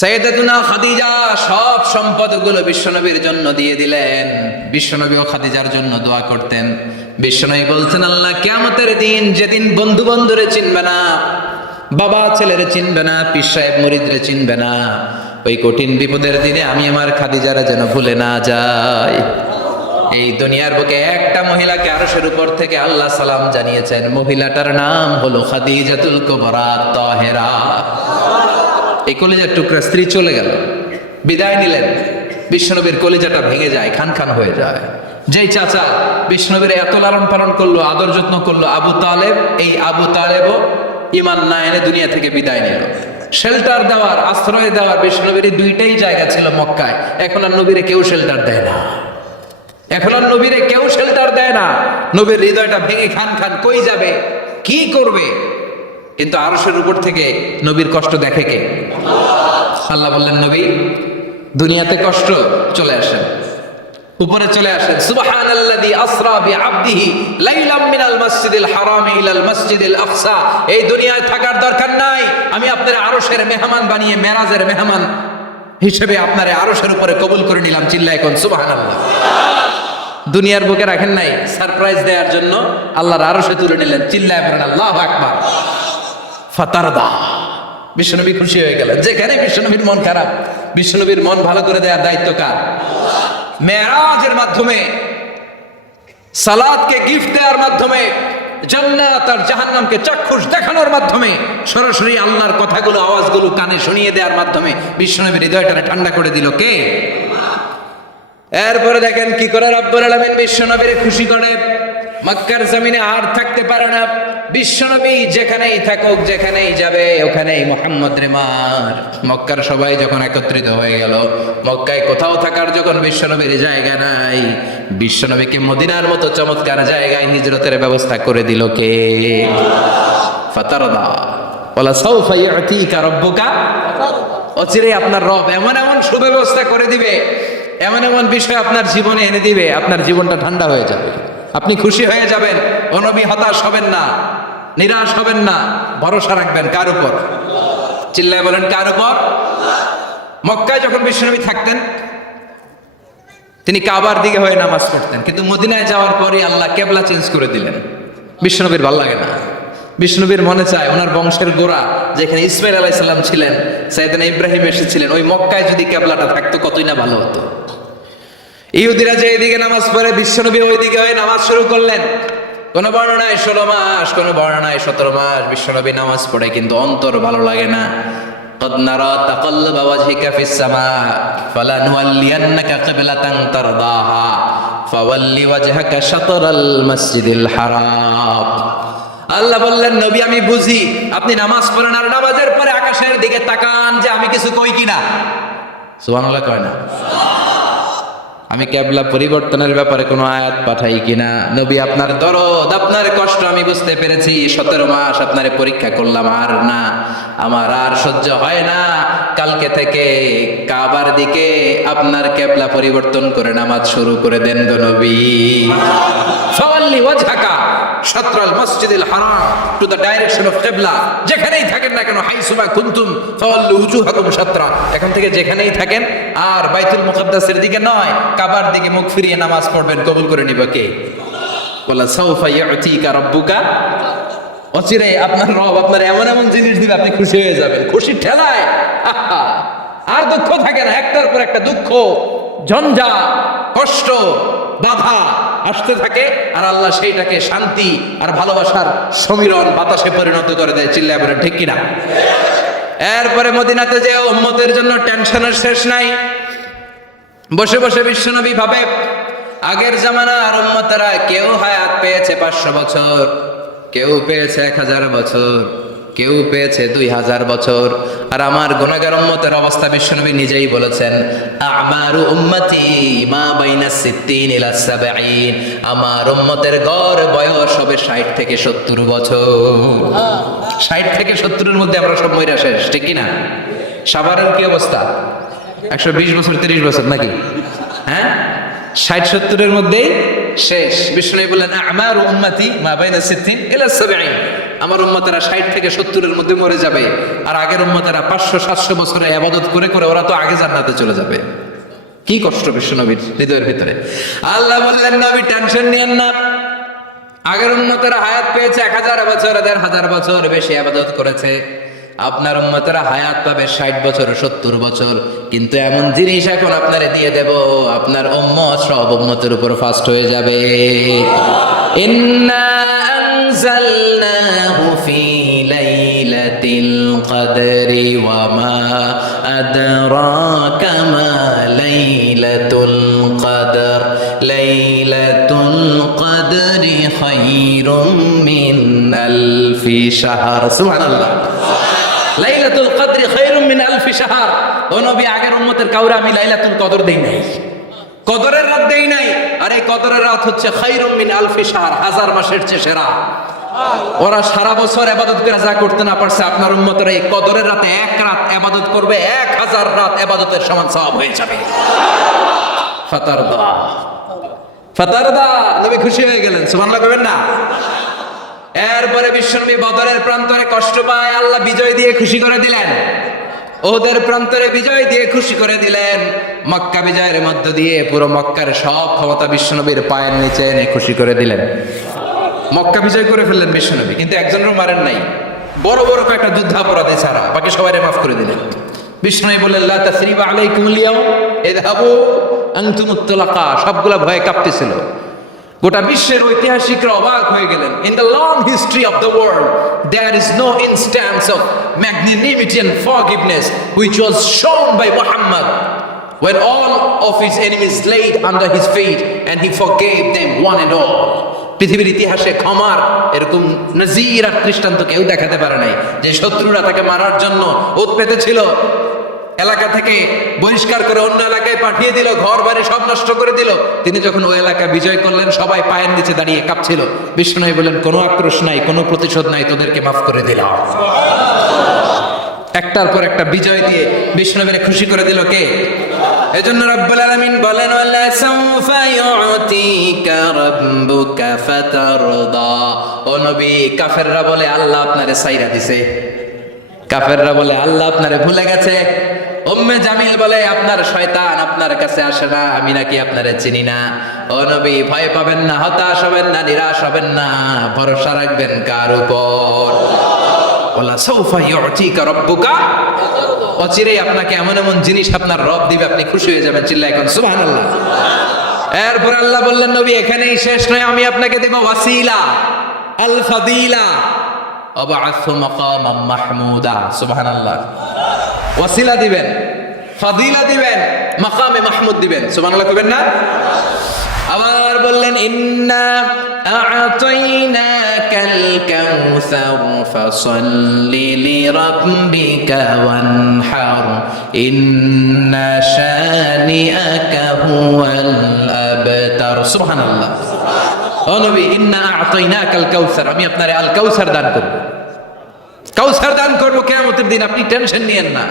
সৈয়দাতুনা খাদিজা সব সম্পদগুলো বিশ্বনবীর জন্য দিয়ে দিলেন। বিশ্বনবী ও খাদিজার জন্য দোয়া করতেন। বিশ্বনবী বলতেন, আল্লাহ কেমতের দিন যেদিন বন্ধু বন্ধুরে চিনবে না, বাবা ছেলেরে চিনবে না, পীর সাহেব মুরিদরে চিনবে না, ওই কঠিন বিপদের দিনে আমি আমার খাদিজারা যেন ভুলে না যাই। এই দুনিয়ার বুকে একটা মহিলাকে আরশের উপর থেকে আল্লাহ সালাম জানিয়েছেন। মহিলাটার নাম হলো খাদিজাতুল কুবরা, তাহেরা। এই কলিজার টুকরা স্ত্রী চলে গেল। বিদায় নিলেন। বিষ্ণনবীর কলিজাটা ভেঙে যায়, খান খান হয়ে যায়। যেই চাচা বিষ্ণনবীর এত লালন পালন করল, আদর যত্ন করল, আবু তালেব, এই আবু তালেবও ইমান না এনে দুনিয়া থেকে বিদায় নিল। শেল্টার দেওয়ার, আশ্রয় দেওয়ার বিষ্ণনবীর এই দুইটাই জায়গা ছিল মক্কায়। এখন আর নবীরে কেউ শেল্টার দেয় না। এখন আর নবীরে কেউ শেল্টার দেয় না। নবীর হৃদয়টা ভেঙে খান খান কই যাবে? কি করবে? কিন্তু আরশের উপর থেকে নবীর কষ্ট দেখে কে? আল্লাহ বললেন, নবী, দুনিয়াতে কষ্ট চলে আসেন উপরে চলে আসেন সুবহানাল্লাযী আসরা বিআবদিহি লাইলাম মিনাল মাসজিদিল হারাম ইলাল মাসজিদিল আকসা। এই দুনিয়ায় থাকার দরকার নাই। আমি আপনার আরশের মেহমান বানিয়ে মেরাজের মেহমান হিসেবে আপনার আরশের উপরে কবুল করে নিলাম, চিল্লায় কোন? সুবহানাল্লাহ। দুনিয়ার বুকে রাখেন নাই, সারপ্রাইজ দেওয়ার জন্য আল্লাহর আরশে তুলে নিলেন, চিল্লায় পড়েন আল্লাহু আকবার। ফাতারদা। বিশ্বনবী খুশি হয়ে গেলেন। যেখানে বিশ্বনবীর মন খারাপ, বিশ্বনবীর মন ভালো করে দেওয়ার দায়িত্ব কার? মেরাজের মাধ্যমে, সালাদকে গিফট দেওয়ার মাধ্যমে, জান্নাত আর জাহান্নামকে চাক্ষুষ দেখানোর মাধ্যমে, সরাসরি আল্লাহর কথাগুলো, আওয়াজগুলো কানে শুনিয়ে দেওয়ার মাধ্যমে বিশ্বনবীর হৃদয়টারে ঠান্ডা করে দিল কে? এরপরে দেখেন কি করে রব্বুল আলামিন বিশ্বনবীর খুশি করে? মক্কার জমিনে আর থাকতে পারে না। বিশ্বনবী যেখানেই থাকুক, যেখানেই যাবে, ওখানেই মোহাম্মদ রেমার মক্কার সবাই যখন একত্রিত হয়ে গেল, মক্কায় কোথাও থাকার যখন বিশ্বনবীর জায়গা নাই, বিশ্বনবীকে মদিনার মতো চমৎকার জায়গায় হিজরতের ব্যবস্থা করে দিল কে? অচিরে আপনার রব এমন এমন সুব্যবস্থা করে দিবে, এমন এমন বিষয় আপনার জীবনে এনে দিবে, আপনার জীবনটা ঠান্ডা হয়ে যাবে। আপনি খুশি হয়ে যাবেন অনবী হতাশ হবেন না নিরাশ হবেন না ভরসা রাখবেন কার উপর? চিল্লায় বলেন কার উপর? মক্কায় যখন বিশ্বনবী থাকতেন তিনি কাবার দিকে হয়ে নামাজ পড়তেন কিন্তু মদিনায় যাওয়ার পরে আল্লাহ কেবলা চেঞ্জ করে দিলেন। বিষ্ণনবীর ভালো লাগে না। বিষ্ণনবীর মনে চায় ওনার বংশের গোড়া যেখানে ইসমাইল আলাইসাল্লাম ছিলেন সাইদান ইব্রাহিম এসেছিলেন ওই মক্কায় যদি কেবলাটা থাকতো কতই না ভালো হতো। ইহুদিরা যে এদিকে নামাজ পড়ে বিশ্বনবী ওইদিকে হয়ে নামাজ শুরু করলেন কোন বর্ণনায় ষোলো মাস কোন বর্ণনায় সতেরো মাস বিশ্বনবী নামাজ পড়ে কিন্তু অন্তর ভালো লাগে না قد نرى تقلب وجهك في السماء فلنولينك قبلة ترضاها فول وجهك شطر المسجد الحرام আল্লাহ বললেন নবী আমি বুঝি আপনি নামাজ পড়েন আর নামাজের পরে আকাশের দিকে তাকান যে আমি কিছু কই কিনা সুবহানাল্লাহ কয় না আমি ক্যাবলা পরিবর্তনের ব্যাপারে কোনো আয়াত পাঠাই কিনা? নবী, আপনার দরদ, আপনার কষ্ট আমি বুঝতে পেরেছি। সতেরো মাস আপনার পরীক্ষা করলাম, আর না, আমার আর সহ্য হয় না। কালকে থেকে কাবার দিকে আপনার ক্যাবলা পরিবর্তন করে নামাজ শুরু করে দেন গো নবী। ফাওয়াল্লি ওয়াজহাকা শাতরাল মসজিদুল হারাম টু দ্য ডাইরেকশন অফ কিবলা। যেখানেই থাকেন না কেন, হাইসুমা কুনতুম, ফাওয়াল্লু উজুহাকুম শাতরা এখন থেকে যেখানেই থাকেন, আর বাইতুল মুকাদ্দাসের দিকে নয়, কাবার দিকে মুখ ফিরিয়ে নামাজ পড়বেন। কবুল করে নিবে কে? বলা, সাউফা ইয়াতিকা রাব্বুকা অচিরে আপনার রব আপনার এমন এমন জিনিস দিবে, আপনি খুশি হয়ে যাবেন। খুশি ঠেলায়! আর দুঃখ থাকে না, একটার পর একটা দুঃখ, ঝঞ্ঝা, কষ্ট, বাধা আসতে থাকে, আর আল্লাহ সেইটাকে শান্তি আর ভালোবাসার সমীরণ বাতাসে পরিণত করে দেয়, চিল্লায় বলে ঠিক কিনা? এরপরে মদিনাতে যে উম্মতের জন্য টেনশনের শেষ নাই। বসে বসে বিশ্বনবী ভাবে, আগের জামানার উম্মতেরা কেউ হায়াত পেয়েছে পাঁচশো বছর। কেউ পেয়েছে এক হাজার বছর, কেউ পেয়েছে দুই হাজার বছর। আর আমার গুণাগার উম্মতের অবস্থা বিশ্বনবী নিজেই বলেছেন, আমার উম্মতি মা বাইনা সিদ্দিন ইলা আমার উম্মতের গড় বয়স হবে 60 থেকে 70 বছর। 60 থেকে সত্তরের মধ্যে আমরা সব মইরা শেষ, ঠিক না? সাভারের কি অবস্থা? একশো বিশ বছর, তিরিশ বছর নাকি? হ্যাঁ? ষাট সত্তরের মধ্যেই শেষ। বিষ্ণু বললেন, আমার উন্মতি মা বাইনা সিদ্দিন ইলা সাবঈন। আমার উম্মতেরা ষাট থেকে সত্তরের মধ্যে মরে যাবে। আর আগের উম্মতেরা পাঁচশো, সাতশো বছরে আবাদত করে করে ওরা তো আগে জান্নাতে চলে যাবে। কি কষ্ট বিশ্ব নবীর হৃদয়ের ভিতরে। আল্লাহ বললেন, নবী টেনশন নিয়েন না। আগের উন্মতেরা হায়াত পেয়েছে এক হাজার বছর, দেড় হাজার বছর বেশি আবাদত করেছে। আপনার উন্মতেরা হায়াত পাবে ষাট বছর, সত্তর বছর। কিন্তু এমন জিনিস এখন আপনারে দিয়ে দেব, আপনার উম্মত সব উম্মতের উপর ফাস্ট হয়ে যাবে। ইন্না লাইলাতুল কদরি খায়রুম মিন আলফি শাহর। ও নবী, আগের উম্মতের কাউরে আমি লাইলাতুল কদর দেই নাই। কদরের রাত দেই নাই। আর এই কদরের রাত হচ্ছে খায়রুম মিন আলফি শাহর, হাজার মাসের চেয়ে সেরা। ওরা সারা বছর আবাদত করে যা করতে না পারছে, আপনার উম্মতেরা এই কদরের রাতে এক রাত আবাদত করবে, এক হাজার রাত আবাদতের সমান সওয়াব হয়ে যাবে। ফাতারদা। ফাতারদা, নবী খুশি হয়ে গেলেন, সুবহানাল্লাহ কবেন না? এরপরে বিশ্বনবী বদরের প্রান্তরে কষ্ট পায়, আল্লাহ বিজয় দিয়ে খুশি করে দিলেন। ওদের প্রান্তরে বিজয় দিয়ে খুশি করে দিলেন। মক্কা বিজয়ের মধ্য দিয়ে পুরো মক্কার সব ক্ষমতা বিশ্বনবীর পায়ের নিচে এনে খুশি করে দিলেন। মক্কা বিজয় করে ফেললেন বিশ্বনবী, কিন্তু একজনেরও মারেন নাই। বড় বড় কয়েকটা যুদ্ধাপরাধী ছাড়া বাকি সবাই মাফ করে দিলেন। বিষ্ণু বললেন, লা তাসরিবা আলাইকুম লিয়াও ইযহাবু আনতুমুত তুলাকা সবগুলা ভয়ে কাঁপতেছিল। গোটা বিশ্বের ঐতিহাসিকরা অবাক হয়ে গেলেন। In the long history of the world there is no instance of magnanimity and forgiveness which was shown by Muhammad when all of his enemies laid under his feet and he forgave them one and all. পৃথিবীর ইতিহাসে ক্ষমার এরকম নজির আর দৃষ্টান্ত কেউ দেখাতে পারে নাই। যে শত্রুরা তাকে মারার জন্য ওত পেতেছিল এলাকা থেকে বহিষ্কার করে অন্য এলাকায় পাঠিয়ে দিল, ঘর বাড়ি সব নষ্ট করে দিল। তিনি যখন ওই এলাকা বিজয় করলেন, সবাই পায়ের নিচে দাঁড়িয়ে কাঁপছিল। বিষ্ণু বললেন, কোনো আক্রোশ নাই, কোনো প্রতিশোধ নাই, তোদেরকে মাফ করে দিলাম। একটার পর একটা বিজয় দিয়ে বিষ্ণুবের খুশি করে দিল কে? এজন্য রব্বুল আলামিন বলেন ও নবী, কাফেররা বলে, আল্লাহ আপনারে সাইরা দিছে। কাফেররা বলে, আল্লাহ আপনারে ভুলে গেছে। উম্মে জামিল বলে, আপনার শয়তান আপনার কাছে আসে না, আমি নাকি আপনারে চিনি না। ও নবী, ভয় পাবেন না, হতাশ হবেন না, নিরাশ হবেন না, ভরসা রাখবেন কার উপর? ওলা সৌফা ইউতিকা রাব্বুকা। অচিরেই আপনাকে এমন এমন জিনিস আপনার রব দিবে, আপনি খুশি হয়ে যাবেন চিল্লা এখন সুবহানাল্লাহ। এরপর আল্লাহ বললেন, নবী, এখানেই শেষ নয়, আমি আপনাকে দেব ওয়াসিলা আল ফাদিলা অবাআসু মাকামাম মাহমুদা, সুবহানাল্লাহ। ওয়াসিলা দিবেন, ফাদিলা দিবেন, মাকামে মাহমুদ দিবেন। সুবহানাল্লাহ কইবেন না? আবার বললেন, ইন্না আ'তাইনাকাল কাউসার ফাসাল্লি লিরাব্বিকা ওয়ানহার, ইন্না শানিআকা হুয়াল আবতার। সুবহানাল্লাহ। ও নবী, ইন্না আ'তাইনাকাল কাউসার আমি আপনারে আল কাউসার দান করব। কাউসার দান করব, কিয়ামতের দিন আপনি টেনশন নিয়েন না।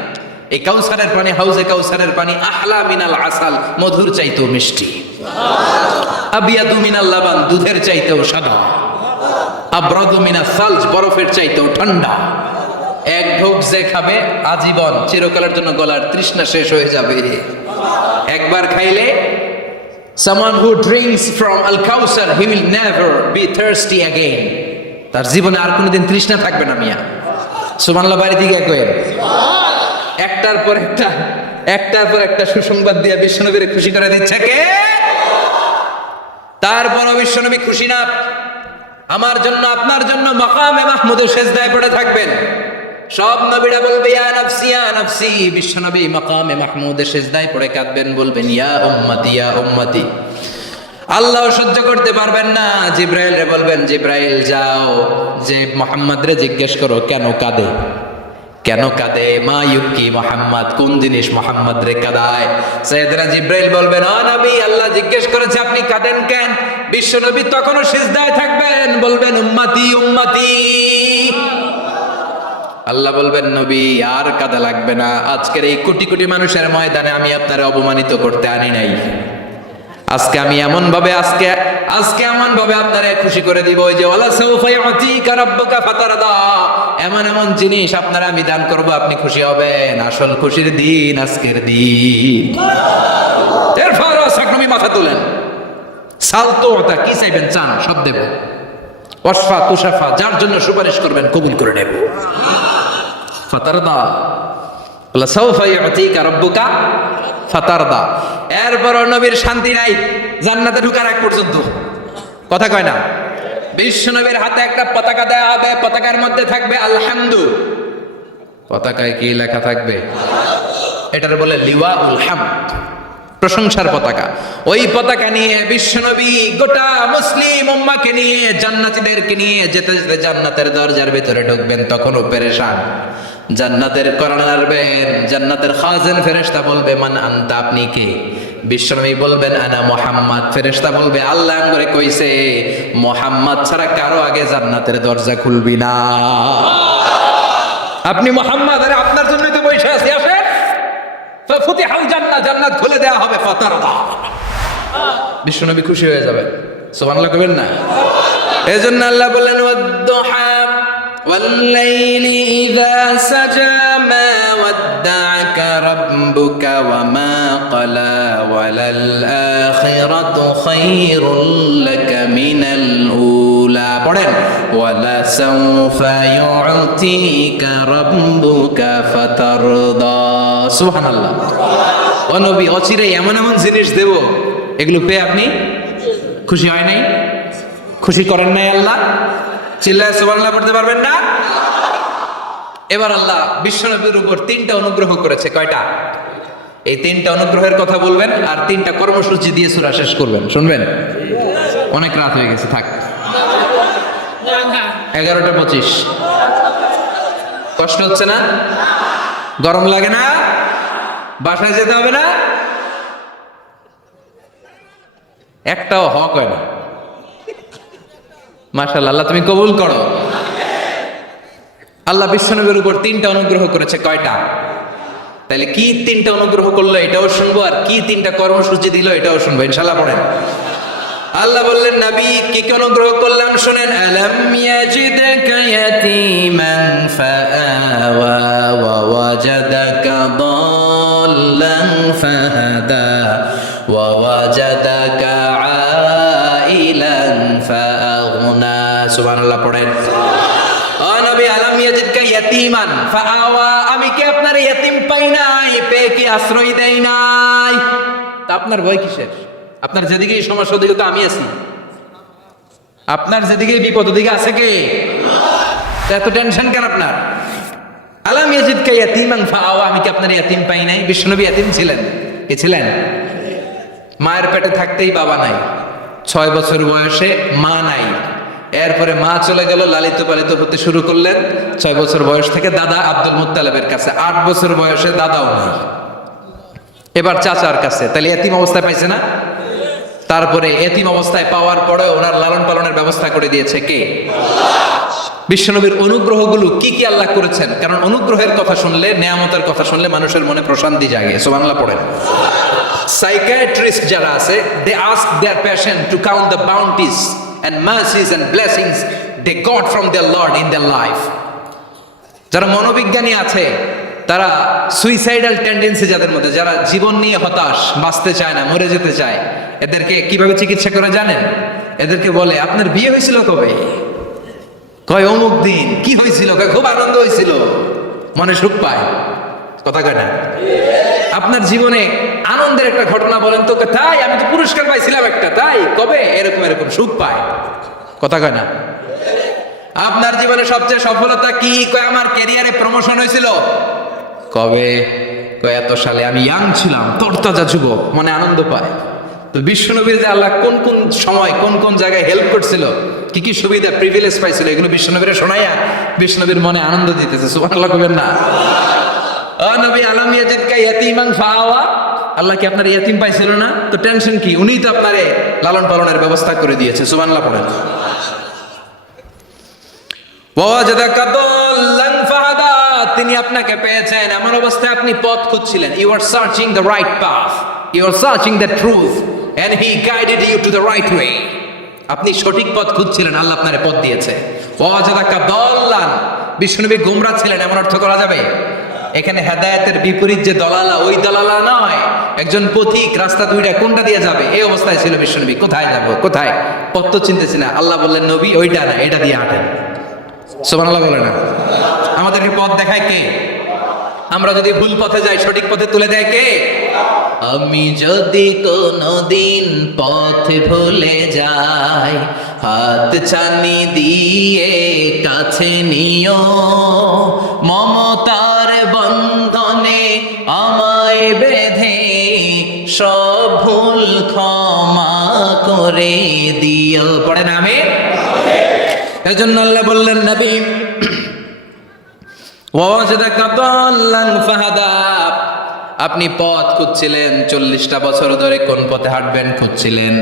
এই কাউসারের পানি, হাউজে কাউসারের পানি, আহলা মিনাল আসাল, মধুর চাইতেও মিষ্টি। আবিয়াদু মিনাল লাবান, দুধের চাইতেও সাদা। আব্রাদু মিনাল সালজ, বরফের চাইতেও ঠান্ডা। এক ঢোক যে খাবে, আজীবন চিরকালের জন্য গলার তৃষ্ণা শেষ হয়ে যাবে। একবার খাইলে, someone who drinks from al kausar, he will never be thirsty again তার জীবনে আর কোনোদিন তৃষ্ণা থাকবে না, মিয়া। সুমানলা বাড়ি দিকে কয়েন একটার পর একটা, একটার পর একটা সুসংবাদ দিয়ে বিশ্বনবীরে খুশি করে দিচ্ছে কে? তারপর বিশ্বনবী খুশি না। আমার জন্য, আপনার জন্য মাকামে মাহমুদের শেষদায় পড়ে থাকবেন। সব নবীরা বলবে, ইয়া নাফসি ইয়া নাফসি। বিশ্বনবী মাকামে মাহমুদের শেষদায় পড়ে কাঁদবেন, বলবেন, ইয়া উম্মতি ইয়া উম্মতি। আল্লাহ সহ্য করতে পারবেন না। জিব্রাইল রে বলবেন, জিব্রাইল, যাও। যে মোহাম্মদ রে জিজ্ঞেস করো, কেন কাঁদে? কেন কাঁদে? মা ইউকি মোহাম্মদ। কোন জিনিস মোহাম্মদ রে কাদায়? সৈয়দনা জিব্রাইল বলবেন, ও নবী, আল্লাহ জিজ্ঞেস করেছে, আপনি কাঁদেন কেন? বিশ্ব নবী তখনও সিজদায় থাকবেন। বলবেন, উম্মতি উম্মতি। আল্লাহ বলবেন, নবী, আর কাদা লাগবে না। আজকের এই কোটি কোটি মানুষের ময়দানে আমি আপনার অপমানিত করতে আনি নাই। আজকে আমি এমন ভাবে আজকে আজকে এমন ভাবে আপনারে খুশি করে দিব যে, ওয়ালা সাউফা ইউতিকা রাব্বুকা ফাতারদা। এমন এমন জিনিস আপনারা আমি দান করব, আপনি খুশি হবেন। আসল খুশির দিন আজকের দিন। এরপর সাকনমি মাথা তুলেন। সালতো ওটা কি চাইবেন? চান, সব দেব ওয়াসফা তুষাফা যার জন্য সুপারিশ করবেন, কবুল করে নেব। ফাতারদা বলে সৌফা ইউতিকা রাব্বুকা ফাতারদা। এরপর নবীর শান্তি নাই, জান্নাতে ঢুকার এক পর্যন্ত। কথা কয় না? বিশ্ব নবীর হাতে একটা পতাকা দেয়া হবে, পতাকার মধ্যে থাকবে আলহামদু। পতাকায় কি লেখা থাকবে? এটার বলে লিওয়া উল হামদ। প্রশংসার পতাকা। ওই পতাকা নিয়ে বিশ্বনবী গোটা মুসলিম উম্মাকে নিয়ে, জান্নাতীদেরকে নিয়ে যেতে যেতে জান্নাতের দরজার ভিতরে ঢুকবেন, তখনও পেরেশান। জান্নাতের করণারবেন জান্নাতের খাজেন ফেরেশতা বলবে, মান আনতা, আপনি কে? বিশ্বনবী বলবেন, আনা মোহাম্মদ। ফেরেশতা বলবে, আল্লাহ করে কইছে, মোহাম্মদ ছাড়া কারও আগে জান্নাতের দরজা খুলবি না। আপনি মোহাম্মদ, আরে আপনার জন্যই তো বসে আছি, আসেন। ফুতিহাল জান্নাত জান্নাত খুলে দেওয়া হবে ফাতারদা বিশ্বনবী খুশি হয়ে যাবেন। সুবহানাল্লাহ কবেন না? এজন্য আল্লাহ বলেন ওয়াদ্দুহা والليل إذا سجى ما ودعك ربك وما قلى وللآخرة خير لك من الأولى পড়েন ولسوف يعطيك ربك فترضى সুবহান আল্লাহ ও নবী অচিরে এমন এমন জিনিস দেব এগুলো পেয়ে আপনি খুশি হয় নাই খুশি করেন নাই আল্লাহ চিল্লায় সুবহানাল্লাহ পড়তে পারবেন না? এবার আল্লাহ বিশ্বনবীর উপর তিনটা অনুগ্রহ করেছে, কয়টা? এই তিনটা অনুগ্রহের কথা বলবেন আর তিনটা কর্মসূচি দিয়ে সুরা শেষ করবেন, শুনবেন? অনেক রাত হয়ে গেছে, থাক। এগারোটা পঁচিশ। কষ্ট হচ্ছে না? গরম লাগে না? বাসায় যেতে হবে না? একটাও হক হয় না? মাশাল্লাহ আল্লাহ তুমি কবুল করো। আল্লাহ বিশ্বনবীর উপর তিনটা অনুগ্রহ করেছে, কয়টা? তাহলে কি তিনটা অনুগ্রহ করল এটাও শুনব, আর কি তিনটা কর্মসূচি দিল এটাও শুনব ইনশাল্লাহ পড়েন। আল্লাহ বললেন, নবী, কি কি অনুগ্রহ করলাম শুনেন, আলাম ইয়াজিদকা ইয়াতীমান ফাআওয়া ওয়া ওয়াজাদাকা দাল্লান ফাহাদা ওয়া ওয়াজাদাকা ইয়াজিদকা আপনার ভয় কিসের? আপনার যেদিকেই সমস্যা তো আমি আছি। আপনার যেদিকে বিপদ ওদিকে আছে কে? এত টেনশন কেন আপনার? আলাম ইয়াজিদ কে ইয়াতিমান? ফাআওয়া, আমি কি আপনার ইয়াতিম পাই নাই? বিষ্ণুনবী ইয়াতিম ছিলেন। কে ছিলেন? মায়ের পেটে থাকতেই বাবা নাই। ছয় বছর বয়সে মা নাই। এরপরে মা চলে গেল, লালিত পালিত হতে শুরু করলেন। ছয় বছর বয়স থেকে দাদা আব্দুল মুত্তালেবের কাছে। আট বছর বয়সে দাদাও নাই। এবার চাচার কাছে। তাহলে এতিম অবস্থায় পাইছে না? তারপরে এতিম অবস্থায় পাওয়ার পরে ওনার লালন পালনের ব্যবস্থা করে দিয়েছে কে? বিশ্বনবীর অনুগ্রহগুলো কি কি আল্লাহ করেছেন? কারণ অনুগ্রহের কথা শুনলে, নেয়ামতের কথা শুনলে মানুষের মনে প্রশান্তি জাগে। সোমানলা পড়েন। সাইকিয়াট্রিস্ট যারা আছে they ask their passion to count the bounties and mercies and blessings they got from their lord in their life যারা মনোবিজ্ঞানী আছে, তারা সুইসাইডাল টেন্ডেন্সি যাদের মধ্যে, যারা জীবন নিয়ে হতাশ, বাঁচতে চায় না, মরে যেতে চায়, এদেরকে কীভাবে চিকিৎসা করে জানেন? এদেরকে বলে, আপনার বিয়ে হয়েছিল কবে? কয়, অমুক দিন, কি হয়েছিল? খুব আনন্দ হয়েছিল। মনে সুখ পায়। কথা কয় না? আপনার জীবনে আনন্দের একটা ঘটনা বলেন তো, তাই আমি তো পুরস্কার পাইছিলাম একটা, তাই? কবে? এরকম এরকম সুখ পায়। কথা কয় না? আপনার জীবনে সবচেয়ে সফলতা কি? কয়, আমার ক্যারিয়ারে প্রমোশন হয়েছিল? কবে? কয়, এত সালে আমি ইয়াং ছিলাম, তরতাজা যুবক, মনে আনন্দ পায়। তো বিশ্বনবীর যে আল্লাহ কোন কোন সময়, কোন কোন জায়গায় হেল্প করছিল, কি কি সুবিধা প্রিভিলেজ পাইছিল, এগুলো বিশ্বনবীর শোনাইয়া বিশ্বনবীর মনে আনন্দ দিতেছে, সুবহানাল্লাহ কবেন না। নবী, আলম ইয়াজিদকা ইয়াতীমান ফাআওয়া। আল্লাহ কি আপনার ইয়াতিম পাইছিল না? তো টেনশন কি? উনিই তো আপনারে লালন পালনের ব্যবস্থা করে দিয়েছে। সুবহানাল্লাহ পড়েন। তিনি আপনাকে পেয়েছেন। এমন অবস্থায় আপনি পথ খুঁজছিলেন। You are searching the right path you are searching the truth and he guided you to the right way আপনি সঠিক পথ খুঁজছিলেন। আল্লাহ আপনার পথ দিয়েছে। ওয়াজাদাকা দল্লান। বিষ্ণুনবী গোমরা ছিলেন। এমন অর্থ করা যাবে? এখানে হেদায়েতের বিপরীত যে দলালা, ওই দলালা নয়। একজন পথিক, রাস্তা দুইটা, কোনটা দিয়ে যাবে? এই অবস্থায় ছিল বিষ্ণুনবী কোথায় যাব? কোথায়? পথ তো চিনতেছি না। আল্লাহ বললেন, নবী, ওইটা না, এটা দিয়ে হাঁটেন। সুবহানাল্লাহ বলে না। আমাদেরকে পথ দেখায় কে? আমরা যদি ভুল পথে যাই, সঠিক পথে তুলে দেয় কে? আমি যদি কোনদিন পথ ভুলে যাই, হাত চানি দিয়ে কাছে নিও আমায় বেঁধে সব ভুল ক্ষমা করে দিও। পড়েন আমি আল্লাহ বললেন, নবী আপনি পথ খুঁজছিলেন, চল্লিশটা বছর ধরে কোন পথে হাঁটবেন খুঁজছিলেন।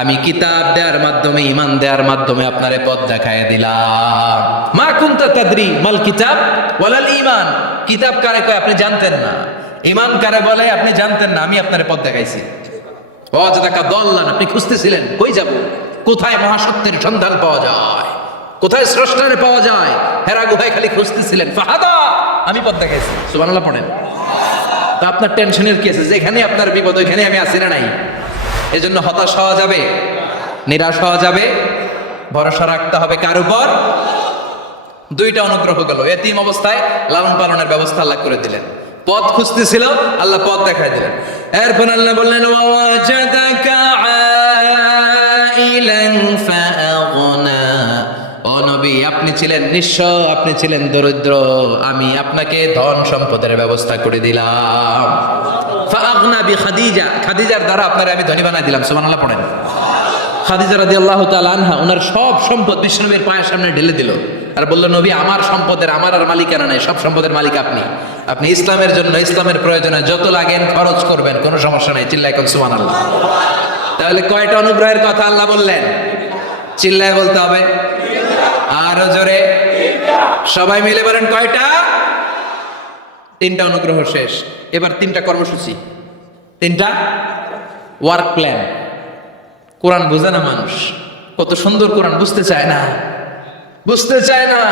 আমি কিতাব দেওয়ার মাধ্যমে, ইমান দেওয়ার মাধ্যমে আপনারে পথ দেখায় দিলাম। মা কুনতা তাদরি মাল কিতাব? ওয়ালাল ইমান। কিতাব কারে কয়, আপনি জানতেন না। ইমান কারে বলে, আপনি জানতেন না, আমি আপনারে পথ দেখাইছি। ওয়াজাদাকা দাল্লান আপনি খুঁজতেছিলেন, কই যাব? কোথায় মহাসত্যের সন্ধান পাওয়া যায়? কোথায় স্রষ্টারে পাওয়া যায়? হেরা গুহায় খালি খুঁজতেছিলেন। ফাহাদা, আমি পথ দেখাইছি। সুবহানাল্লাহ পড়েন। তো আপনার টেনশনের কি আছে? যেখানে আপনার বিপদ, ওইখানে আমি আছি না নাই? এজন্য হতাশ হওয়া যাবে? নিরাশ হওয়া যাবে? ভরসা রাখতে হবে কার উপর? দুইটা অনুগ্রহ গেল। এতিম অবস্থায় লালন পালনের ব্যবস্থা আল্লাহ করে দিলেন। পথ খুঁজতেছিল আল্লাহ পথ দেখাই দিলেন। এরপর আল্লাহ বললেন আপনি ছিলেন নিঃস্ব, আপনি ছিলেন দরিদ্র, আমি আপনাকে ধন সম্পদের ব্যবস্থা করে দিলাম। খাদিজা। খাদিজার দ্বারা আপনারে আমি ধনী বানাই দিলাম, সুবহানাল্লাহ, পড়েন। খাদিজা রাদিয়াল্লাহু তাআলা আনহা ওনার সব সম্পদ বিশ্বনবীর পায়ের সামনে ঢেলে দিল। আর বলল, নবী, আমার সম্পদের, আমার আর মালিকানা নাই, সব সম্পদের মালিক আপনি। আপনি ইসলামের জন্য, ইসলামের প্রয়োজনে যত লাগেন, খরচ করবেন, কোনো সমস্যা নাই। চিল্লাই কোন, সুবহানাল্লাহ। তাহলে কয়টা অনুগ্রহের কথা আল্লাহ বললেন? চিল্লায় বলতে হবে। আরও জোরে। সবাই মিলে বলেন, কয়টা? তিনটা অনুগ্রহ শেষ। এবার তিনটা কর্মসূচি। তিনটা ওয়ার্ক প্ল্যান কোরআন বোঝে না মানুষ। কত সুন্দর কোরআন, বুঝতে চায় না। বুঝতে চায় না।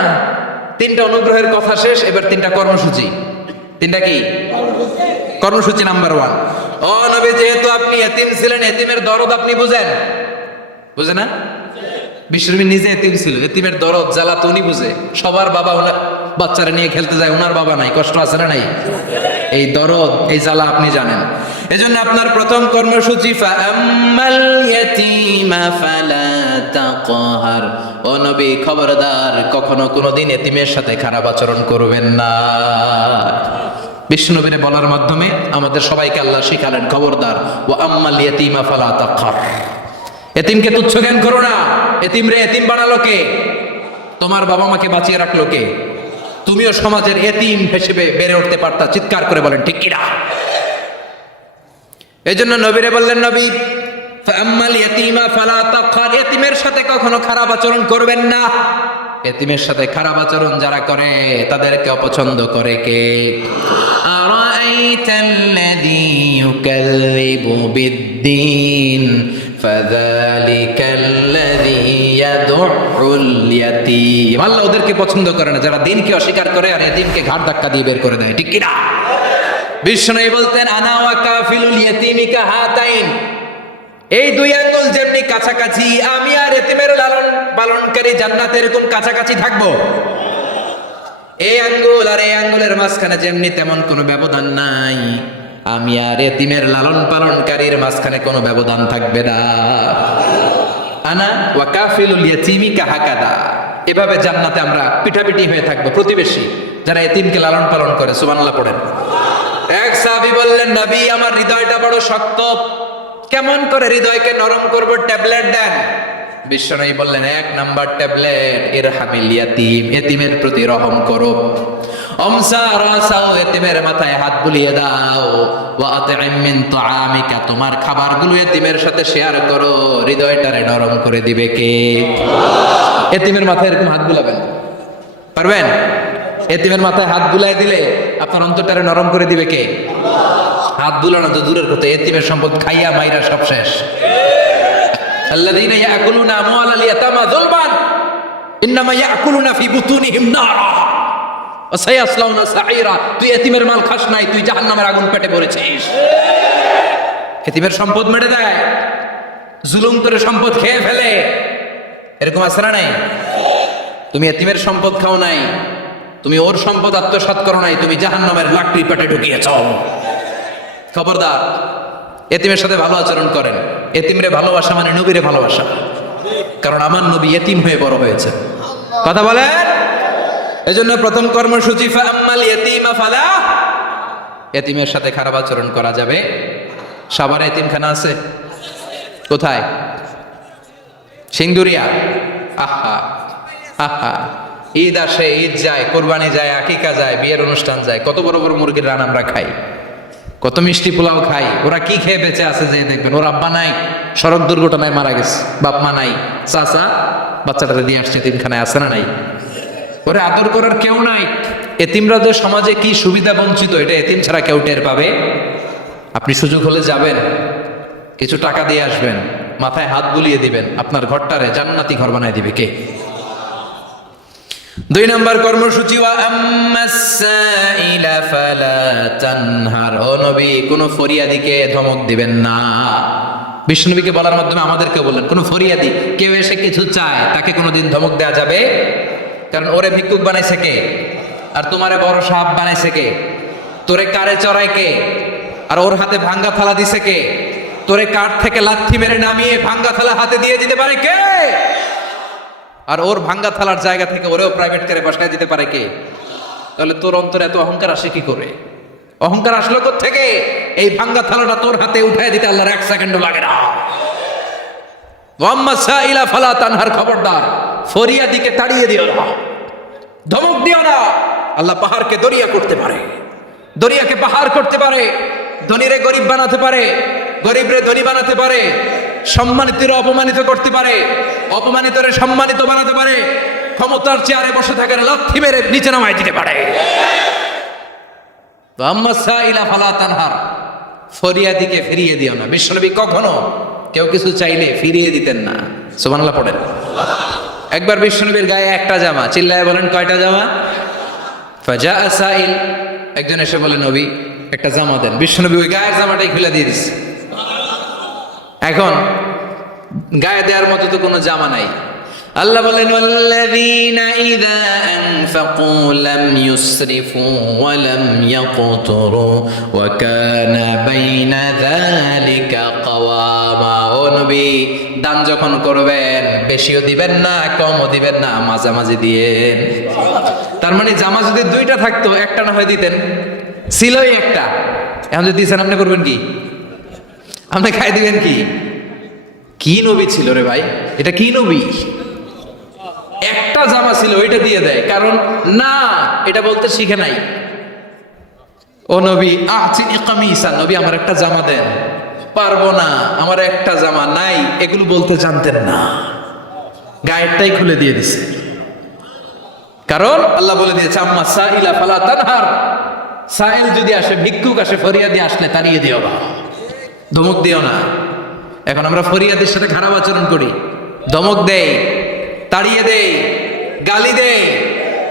তিনটা অনুগ্রহের কথা শেষ, এবার তিনটা কর্মসূচি। তিনটা কি? কর্মসূচি নাম্বার ওয়ান। ও নবী, যেহেতু আপনি এতিম ছিলেন, এতিমের দরদ আপনি বুঝেন? বুঝে না? বিশ্বনবী নিজে এতিম ছিল, এতিমের দরদ জ্বালা তো উনি বুঝে। সবার বাবা ওনার বাচ্চারা নিয়ে খেলতে যায়, ওনার বাবা নাই, কষ্ট আছে না নাই? এই দরদ, এই জ্বালা আপনি জানেন। এজন্য আপনার প্রথম কর্মসূচি, ফাআম্মাল ইয়াতীমা ফালা তাকহার। ও নবী, খবরদার, কখনো কোনোদিন এতিমের সাথে খারাপ আচরণ করবেন না। বিষ্ণুনবীরে বলার মাধ্যমে আমাদের সবাইকে আল্লাহ শিখালেন, খবরদার ও আম্মাল ইয়াতীমা ফালা তাকহার। এতিমকে তুচ্ছ জ্ঞান করো না। এতিম রে, এতিম বানালো কে? তোমার বাবা মাকে বাঁচিয়ে রাখল কে? তুমিও সমাজের এতিম হিসেবে বেড়ে উঠতে পারতা, চিৎকার করে বলেন, ঠিক কিনা এই জন্য নবীরে বললেন নবী আম্মাল ইয়াতিমা ফালা তাখার ইয়াতিমের সাথে কখনো খারাপ আচরণ করবেন না। এতিমের সাথে খারাপ আচরণ যারা করে তাদেরকে অপছন্দ করে কে? আরাইতা আল্লাযী ইউকাল্লিবু বিদ্দীন আল্লাহ ওদেরকে পছন্দ করে না যারা দিনকে অস্বীকার করে আর এদিনকে ঘাট ধাক্কা দিয়ে বের করে দেয়। ঠিক কিনা? বিষ্ণু বলতেন, আনা ওয়া কাফিলুল ইয়াতিমি কাহাতাইন এই দুই আঙ্গুল যেমনি কাছাকাছি, আমি আর এতিমের লালন পালনকারী জান্নাতে এরকম কাছাকাছি থাকব। এই আঙ্গুল আর এই আঙ্গুলের মাঝখানে যেমনি তেমন কোনো ব্যবধান নাই। আমি আর এতিমের লালন পালনকারীর মাঝখানে কোনো ব্যবধান থাকবে না। আনা ওয়া কাফিলুল ইয়াতিমি কাহাকাদা এভাবে জান্নাতে আমরা পিঠাপিঠি হয়ে থাকব, প্রতিবেশী, যারা এতিমকে লালন পালন করে, সুবহানাল্লাহ পড়েন। বললেন, নবী, আমার হৃদয়টা বড় শক্ত। কেমন করে হৃদয়কে নরম করব? ট্যাবলেট দেন। বিশ্বনবী বললেন, এক নাম্বার ট্যাবলেট, ইরহামিল ইয়াতিম, এতিমের প্রতি রহম করো। মাথায় হাত পারবেন? এতিমের মাথায় হাত বুলাই দিলে আপনার অন্তরটারে নরম করে দিবে কে? হাত দুলানো তো দূরের কথা, এতিমের সম্পদ খাইয়া মাইরা সব শেষ। তুই এতিমের মাল খাস নাই, তুই আগুন পেটে পড়েছিস সম্পদ মেরে দেয়, জুলুম করে সম্পদ খেয়ে ফেলে। এরকম না নাই? তুমি এতিমের সম্পদ খাও নাই। তুমি ওর সম্পদ আত্মসাৎ করো নাই, তুমি জাহান্নামের লাকড়ি পেটে ঢুকিয়েছ। খবরদার, এতিমের সাথে ভালো আচরণ করেন। এতিমরে ভালোবাসা মানে নবীরে ভালোবাসা। কারণ আমার নবী এতিম হয়ে বড় হয়েছে। কথা বলেন? এজন্য প্রথম কর্মসূচি ফালা। এতিমের সাথে খারাপ আচরণ করা যাবে। সাভারে এতিমখানা আছে। কোথায়? সিন্দুরিয়া। আহা আহা। ঈদ আসে, ঈদ যায়, কোরবানি যায়, আকিকা যায়, বিয়ের অনুষ্ঠান যায়, কত বড় বড় মুরগির রান আমরা খাই, কত মিষ্টি পোলাও খাই, ওরা কি খেয়ে বেঁচে আছে যে দেখবেন, ওর আব্বা নাই, সড়ক দুর্ঘটনায় মারা গেছে, বাপ মা নাই, চাচা বাচ্চাটাকে নিয়ে আসছে, তিনখানায় আছে না নাই? ওরে আদর করার কেউ নাই। এতিমরা যে সমাজে কি সুবিধা বঞ্চিত, এটা এতিম ছাড়া কেউ টের পাবে? আপনি সুযোগ হলে যাবেন, কিছু টাকা দিয়ে আসবেন, মাথায় হাত বুলিয়ে দিবেন, আপনার ঘরটারে জান্নাতি ঘর বানায় দিবে কে? দুই নম্বর কর্মসূচি ও নবী, কোন ধমক দিবেন না। বিষ্ণুনবীকে বলার মাধ্যমে আমাদেরকে বললেন, কোন ফরিয়াদি, কেউ এসে কিছু চায়, তাকে কোনোদিন ধমক দেওয়া যাবে? কারণ ওরে ভিক্ষুক বানাইছে কে? আর তোমারে বড় সাপ বানাইছে কে? তোরে কারে চড়ায় কে? আর ওর হাতে ভাঙ্গা থালা দিছে কে? তোরে কাঠ থেকে লাথি মেরে নামিয়ে ভাঙ্গা থালা হাতে দিয়ে দিতে পারে কে? আর ওর ভাঙ্গা থালার জায়গা থেকে ওরেও প্রাইভেট করে বসায় দিতে পারে কে? তাহলে তোর অন্তরে এত অহংকার আসে কি করে? অহংকার আসলো থেকে এই ভাঙ্গা থালাটা তোর হাতে উঠায় দিতে আল্লাহর এক সেকেন্ডও লাগে না। ওয়াম্মা সাইলা ফালা তানহার খবরদার, ফরিয়াদিকে তাড়িয়ে দিও না। ধমক দিও না। আল্লাহ পাহাড়কে দরিয়া করতে পারে। দরিয়াকে পাহাড় করতে পারে। ধনীরে গরিব বানাতে পারে। গরিবরে ধনী বানাতে পারে। সম্মানিতরে অপমানিত করতে পারে। অপমানিতরে সম্মানিত বানাতে পারে। ক্ষমতার চেয়ারে বসে থাকার লাথি মেরে নিচে নামাই দিতে পারে। ফরিয়াদিকে ফিরিয়ে দিও না। বিশ্বনবী কখনো কেউ কিছু চাইলে ফিরিয়ে দিতেন না। সুবহানাল্লাহ পড়েন। একবার বিশ্বনবীর গায়ে একটা জামা, চিল্লায় বলেন, কয়টা জামা? ফাজা সাইল। একজন এসে বলে, নবী, একটা জামা দেন। বিশ্বনবী ওই গায়ের জামাটাই খুলে দিয়ে দিচ্ছে এখন গায়ে দেওয়ার মতো তো কোনো জামা নাই। আল্লাহ বলেন আনফাকু লাম ইউসরিফু ওয়া লাম ইয়াকতুরু ওয়া কানা বাইনা যালিকা কাওয়ামা। ও নবী, দান যখন করবেন, বেশিও দিবেন না, কমও দিবেন না, মাঝামাঝি দিয়েন। তার মানে জামা যদি দুইটা থাকতো, একটা না হয় দিতেন। ছিলই একটা। এখন যদি দিয়েছেন আপনি করবেন কি? আপনি খাই দিবেন কি? কি নবী ছিল রে ভাই? এটা কি নবী? একটা জামা ছিল, ওইটা দিয়ে দেয়। কারণ না, এটা বলতে শিখে নাই। ও নবী আহচিন ইকামিসা নবী, আমার একটা জামা দেন। পারব না, আমার একটা জামা নাই। এগুলো বলতে জানতেন না। গায়েরটাই খুলে দিয়ে দিছে। কারণ আল্লাহ বলে দিয়েছে, আম্মা সাইলা ফালা তানহার। সাইল যদি আসে, ভিক্ষুক আসে, ফরিয়াদি আসলে তাড়িয়ে দিও না ধমক দিও না। এখন আমরা ফরিয়াদের সাথে খারাপ আচরণ করি। ধমক দেই, তাড়িয়ে দেই, গালি দেই,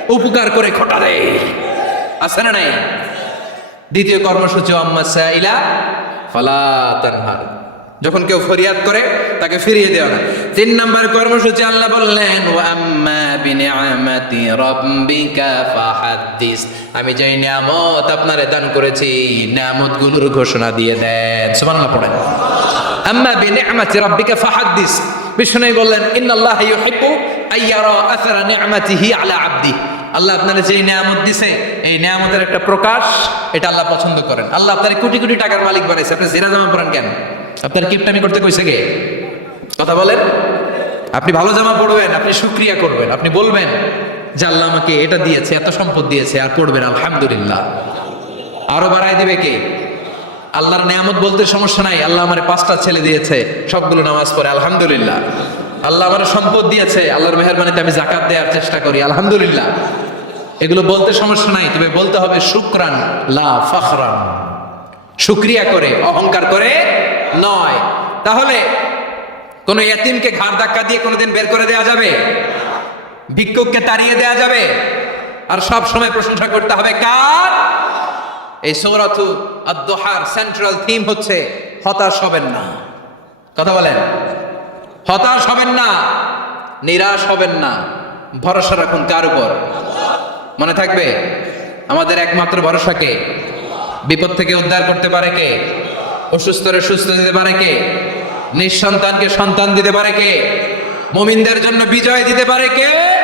উপকার করে খটা দেই। আছে না নাই? দ্বিতীয় কর্মসূচি, আম্মা সাইলা, ফালা তানহার। যখন কেউ ফরিয়াদ করে, তাকে ফিরিয়ে দেওয়া না তিন নম্বর কর্মসূচি আল্লাহ বললেন আমি যেই নিয়ামত আপনারে দান করেছি, নিয়ামতগুলোর ঘোষণা দিয়ে দেন। সুবহানাল্লাহ পড়েন। আম্মা বিনিআমাতি রাব্বিকা ফাহাদ্দিস। বিষ্ণু বললেন, ইন্নাল্লাহ ইউহিব্বু আইয়ারা আসারা নিআমাতিহি আলা আবদি। আল্লাহ আপনার যে নিয়ামত দিছে, এই নিয়ামতের একটা প্রকাশ, এটা আল্লাহ পছন্দ করেন। আল্লাহ আপনার কোটি কোটি টাকার মালিক বানাইছে। আপনি জিরা জামা পরেন কেন? আপনার কিপটামি করতে কইছে কে? কথা বলেন। আপনি ভালো জামা পরবেন, আপনি শুক্রিয়া করবেন, আপনি বলবেন যে আল্লাহ আমাকে এটা দিয়েছে, এত সম্পদ দিয়েছে, আর পড়বেন, আলহামদুলিল্লাহ। আরও বাড়াই দিবে কে? আল্লাহর নিয়ামত বলতে সমস্যা নাই, আল্লাহ আমার পাঁচটা ছেলে দিয়েছে, সবগুলো নামাজ পড়ে, আলহামদুলিল্লাহ। আল্লাহ আমার সম্পদ দিয়েছে, আল্লাহর মেহরবানিতে আমি জাকাত দেওয়ার চেষ্টা করি, আলহামদুলিল্লাহ। এগুলো বলতে সমস্যা নাই, তবে বলতে হবে শুক্রান, লা ফখরান। শুক্রিয়া করে, অহংকার করে নয়। তাহলে কোন এতিমকে ঘাড় ধাক্কা দিয়ে কোনোদিন বের করে দেওয়া যাবে? ভিক্ষুককে তাড়িয়ে দেওয়া যাবে? আর সব সময় প্রশংসা করতে হবে কার? এই সৌরাথু আদোহার সেন্ট্রাল থিম হচ্ছে হতাশ হবেন না। কথা বলেন। হতাশ হবেন না, নিরাশ হবেন না। ভরসা রাখুন কার উপর? মনে থাকবে? আমাদের একমাত্র ভরসাকে বিপদ থেকে উদ্ধার করতে পারে কে? অসুস্থরে সুস্থ দিতে পারে কে? নিঃসন্তানকে সন্তান দিতে পারে কে? মুমিনদের জন্য বিজয় দিতে পারে কে?